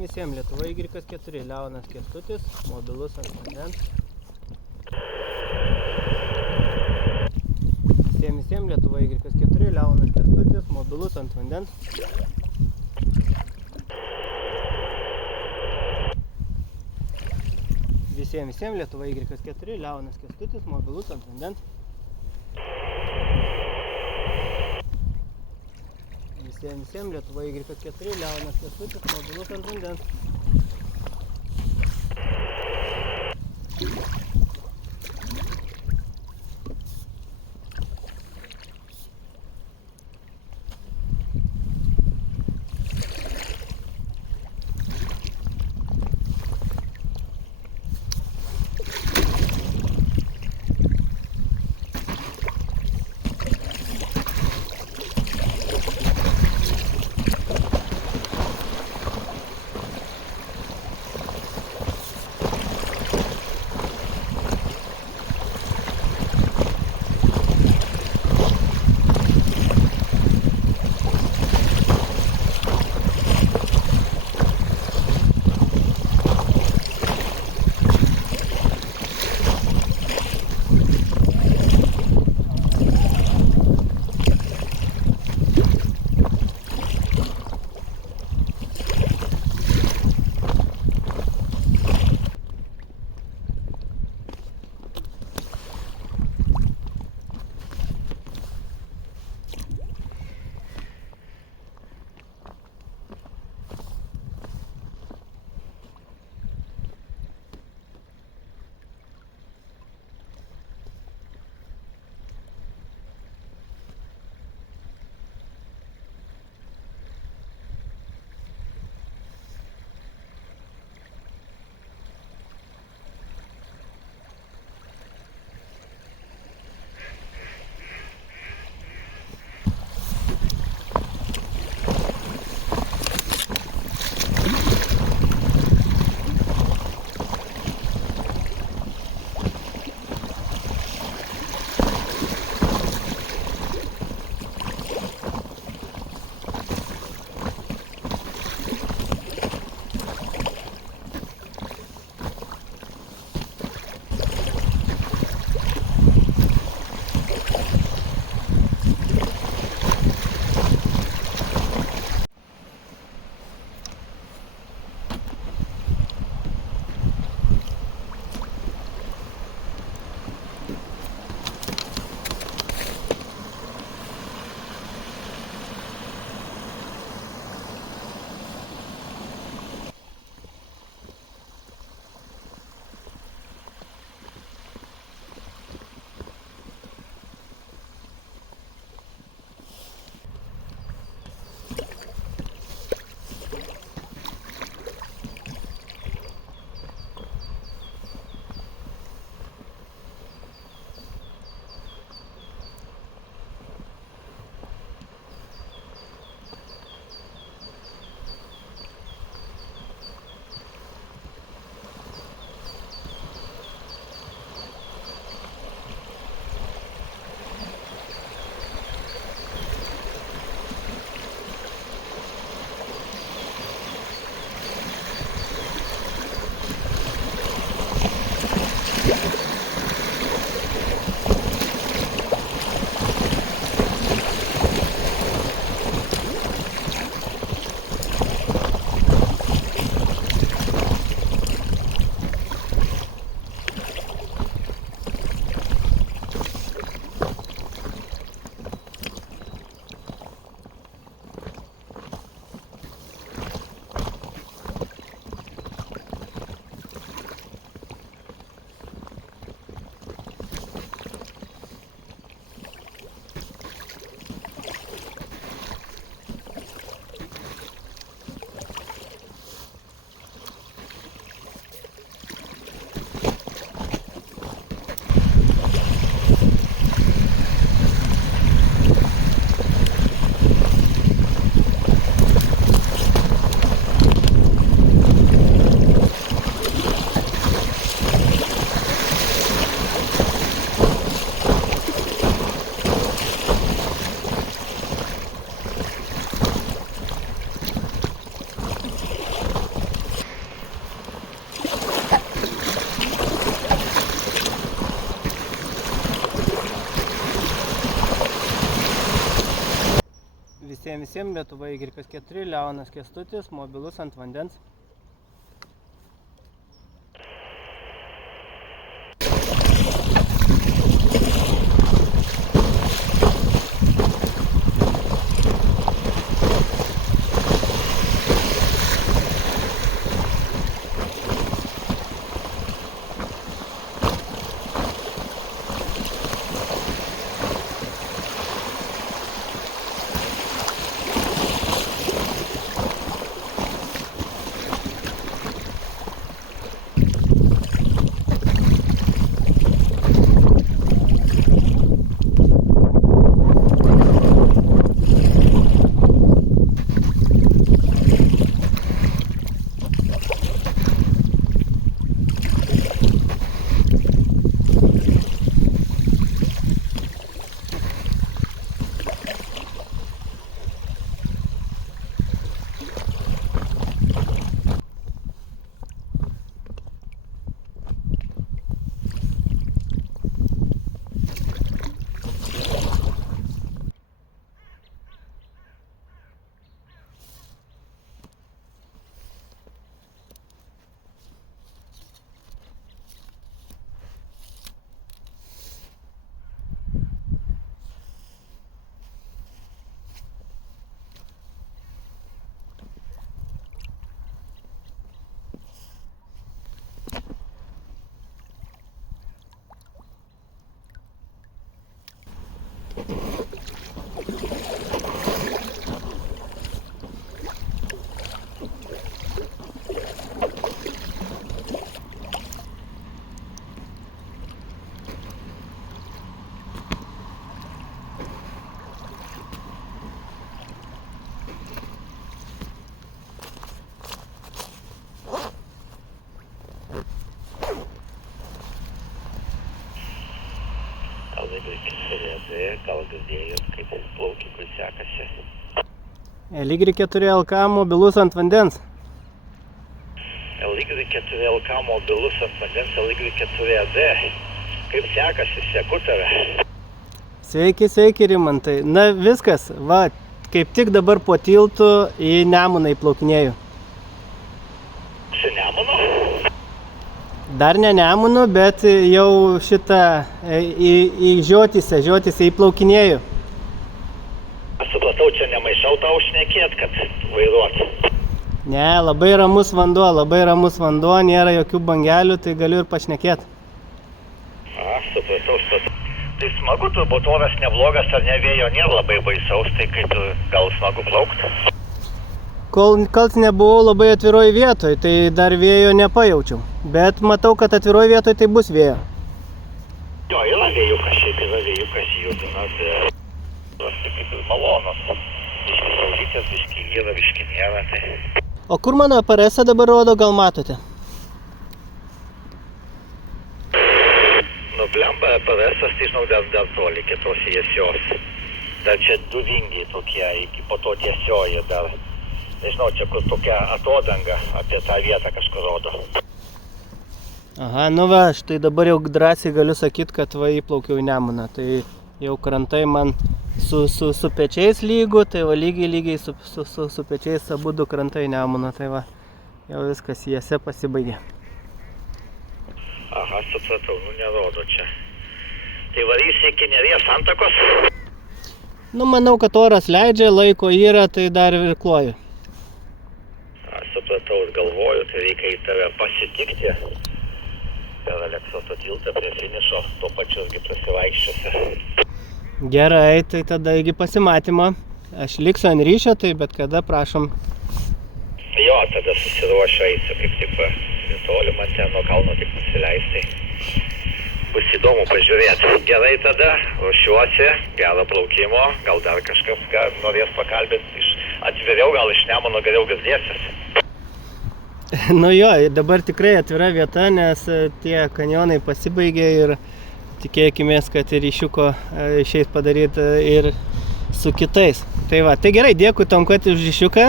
Visiems Lietuva Y4, Leonas Kęstutis, mobilus ant vandens. Visiems Lietuva Y4, Leonas Kęstutis, mobilus ant vandens. Visiems Lietuva Y4, Leonas Kęstutis, mobilus ant vandens. Visiems Lietuva Y4, Leonas Kęstutis, mobilus ant vandens. Visiems Lietuva Y4, Leonas Kęstutis, mobilus ant vandens. Gal girdėjot, kaip plaukikui sekasi. Y4LK mobilus ant vandens. Y4LK mobilus ant vandens, Y4AD. Kaip sekasi, seku tave. Sveiki, Rimantai. Na viskas, va, kaip tik dabar po tiltu į Nemuną įplaukinėju. Su Nemunu? Dar ne Nemunu, bet jau šitą į Žiotysę įplaukinėju. Aš supratau, čia nemaišau tau šnekėt, kad vairuot. Ne, labai ramus vanduo, nėra jokių bangelių, tai galiu ir pašnekėt. Supratau. Tai smagu, turbūt oras neblogas, ar ne, vėjo nėra labai baisaus, tai kaip gal smagu plaukt? Kol nebuvau labai atviroj vietoj, tai dar vėjo nepajaučiau. Bet matau, kad atviroj vietoj tai bus vėjo. Jo, yra vėjukas judina, bet kaip ir malonus. Biški saulytės, biški yra, biški nėra. Tai... O kur mano aparesą dabar rodo, gal matote? Nu, blemba aparesas, tai žinau, dar toli, kitos tiesios. Dar čia du vingiai tokie, iki po to tiesioji dar. Nežinau, čia kur tokia atodanga apie tą vietą kažkur rodo. Aha, nu va, štai dabar jau drąsiai galiu sakyti, kad va įplaukiau į Nemuną. Tai jau krantai man su pečiais lygu, tai va lygiai su pečiais abu du krantai Nemuną. Tai va, jau viskas jose pasibaigė. Aha, supratau, nu nerodo čia. Tai varysi iki Neries santakos? Nu, manau, kad oras leidžia, laiko yra, tai dar ir kloju. Supratau, galvoju, tai reikia į tave pasitikti per Aleksoto tiltą prie finišo, tuo pačiu irgi prasivaikščiusi. Gerai, tai tada iki pasimatymo. Aš liksiu ant ryšio, tai bet kada prašom. Jo, tada susiruošiu eisiu, kaip tik toli man ten nuo kalno tik nusileisti. Bus įdomu pažiūrėti. Gerai tada, ruošiuosi, gero plaukimo, gal dar kažkas norės pakalbėti atviriau, gal iš Nemuno geriau girdėsis. Nu jo, dabar tikrai atvira vieta, nes tie kanjonai pasibaigė ir tikėkimės, kad ir ryšiuko išeis padaryti ir su kitais. Tai va, tai gerai, dėkui Tomkutį už ryšiuką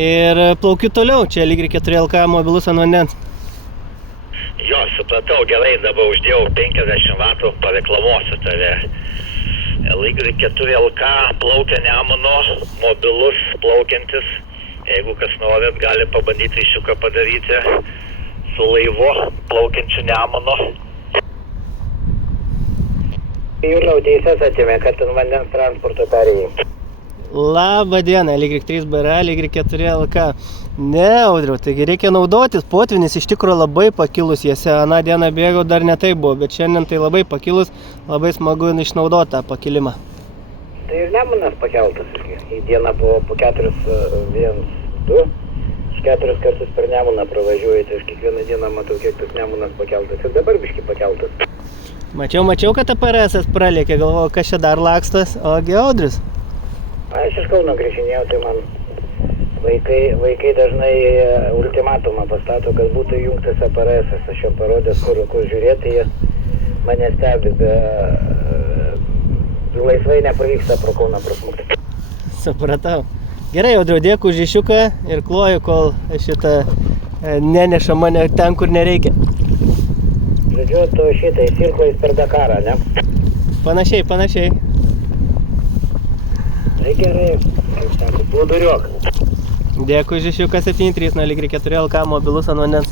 ir plaukiu toliau, čia Y4LK mobilus ant vandens. Jo, supratau, gerai, dabar uždėjau 50 vatų, pareklamuosiu tave Y4LK plaukia Nemuno, mobilus plaukiantis. Jeigu kas norit, gali pabandyti ryšiuką padaryti su laivu plaukiančiu Nemunu. Jūrau teises atėmė, kad ant vandens transporto perėjai. Labą dieną, Y3 BRA, Y4LK. Ne, Audriau, taigi reikia naudotis, potvynis iš tikrųjų labai pakilus jose. Aną dieną bėgau, dar ne taip buvo, bet šiandien tai labai pakilus, labai smagu išnaudoti tą pakilimą. Tai ir Nemunas pakeltas. Į dieną po 4, 1, 2. 4 kartus per Nemuną pravažiuoju, tai aš kiekvieną dieną matau, kiek tas Nemunas pakeltas. Ir dabar biškį pakeltas. Mačiau, kad APRS pralėkė, galvoju, kas čia dar lakstas, ogi Audrius. Aš iš Kauno grįžinėjau, tai man vaikai dažnai ultimatumą pastato, kad būtų įjungtas APRS. Aš jau parodęs, kur žiūrėti, jie mane stebi, bet laisvai nepavyksta pro Kauną prasmukti. Supratau. Gerai, Audriau, dėkui už ryšiuką ir kloju, kol šitą neneša mane ten, kur nereikia. Žodžiu, tu šitai cirklais per Dakarą, ne? Panašiai. Tai gerai, kaip sako, plūduriuok. Dėkui už ryšiuką 73 nuo Y4LK mobilus ant vandens.